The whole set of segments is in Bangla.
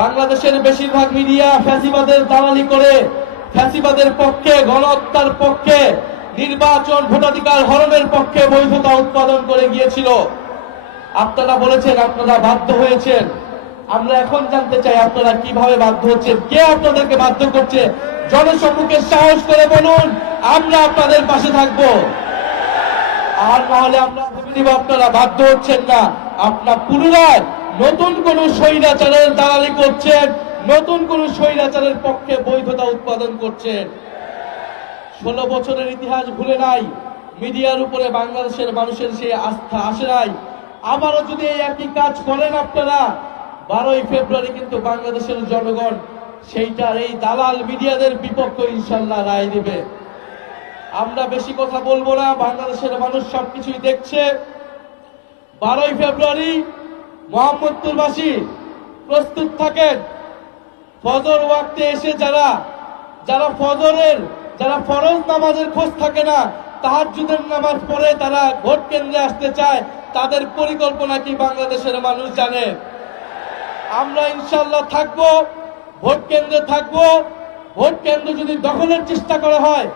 বাংলাদেশের বেশিরভাগ মিডিয়া ফ্যাসিবাদের দালালি করে ফ্যাসিবাদের পক্ষে, গণহত্যার পক্ষে, নির্বাচন ভোটাধিকার হরণের পক্ষে বৈধতা উৎপাদন করে গিয়েছিল। আপনারা বলেছেন আপনারা বাধ্য হয়েছেন। আমরা এখন জানতে চাই আপনারা কিভাবে বাধ্য হচ্ছেন, কে আপনাদেরকে বাধ্য করছে? জনসম্মুখে সাহস করে বলুন, আমরা আপনাদের পাশে থাকবো। আর নাহলে আমরা ভেবে নিব আপনারা বাধ্য হচ্ছেন না, আপনার পুনরায় নতুন কোন স্বৈরাচারের দালালি করছেন, নতুন কোন স্বৈরাচারের পক্ষে বৈধতা উৎপাদন করছেন। 16 বছরের ইতিহাস ভুলে নাই, মিডিয়ার উপরে বাংলাদেশের মানুষের সেই আস্থা আসে নাই। আবারও যদি এই একই কাজ করেন আপনারা, 12ই ফেব্রুয়ারি কিন্তু বাংলাদেশের জনগণ সেইটার এই দালাল মিডিয়াদের বিপক্ষে ইনশাল্লাহ রায় দিবে। আমরা বেশি কথা বলবো না, বাংলাদেশের মানুষ সবকিছুই দেখছে। 12ই ফেব্রুয়ারি মোহাম্মদপুরবাসী প্রস্তুত থাকেন। ফজর ওয়াক্তে এসে যারা ফরজ নামাজের খোঁজ থাকে না, তাহাজ্জুদের নামাজ পড়ে তারা ভোট কেন্দ্রে আসতে চায়, তাদের পরিকল্পনা কি বাংলাদেশের মানুষ জানে। আমরা ইনশাল্লাহ থাকবো, ভোট কেন্দ্রে থাকবো। ভোট কেন্দ্র যদি দখলের চেষ্টা করা হয়,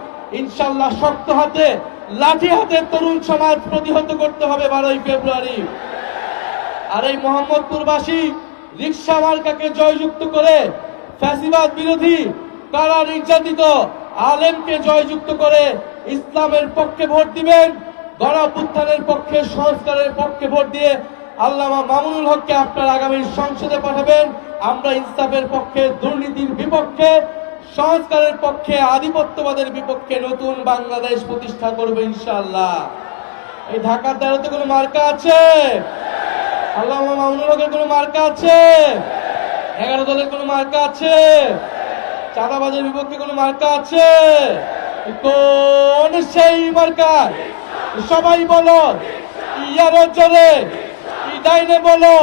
ইনশাল্লাহ শক্ত হাতে, লাঠি হাতে তরুণ সমাজ প্রতিহত করতে হবে 12ই ফেব্রুয়ারি। আর এই মোহাম্মদপুরবাসী রিকশা মার্কাকে জয়যুক্ত করে ফ্যাসিবাদ বিরোধী, কারা নির্যাতিত আলেমকে জয়যুক্ত করে ইসলামের পক্ষে ভোট দিবেন। গণঅভ্যুত্থানের পক্ষে, সংস্কারের পক্ষে ভোট দিয়ে আল্লামা মামুনুল হককে আপনার আগামী সংসদে পাঠাবেন। আমরা ইনসাফের পক্ষে, দুর্নীতির বিপক্ষে, সংস্কারের পক্ষে, আধিপত্যবাদের বিপক্ষে নতুন বাংলাদেশ প্রতিষ্ঠা করবে ইনশাআল্লাহ। এই ঢাকার 13তে কোনো মার্কা আছে? আল্লামা মামুনুল হকের কোনো মার্কা আছে? 11 দলের কোনো মার্কা আছে? চাঁদাবাজের বিপক্ষে কোনো মার্কা আছে? কোন সেই মার্কা? সবাই বলো, ইয়ার জোরে, ডাইনে বলো,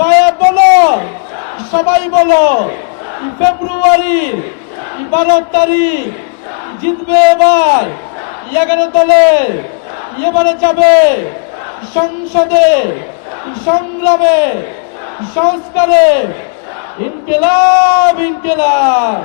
বায়া বলো, সবাই বলো। ফেব্রুয়ারি 12 তারিখ জিতবে এবার 11 দলে, এবারে যাবে সংসদে, সংগ্রামে, সংস্কারে। ইনকিলাব, ইনকিলাব।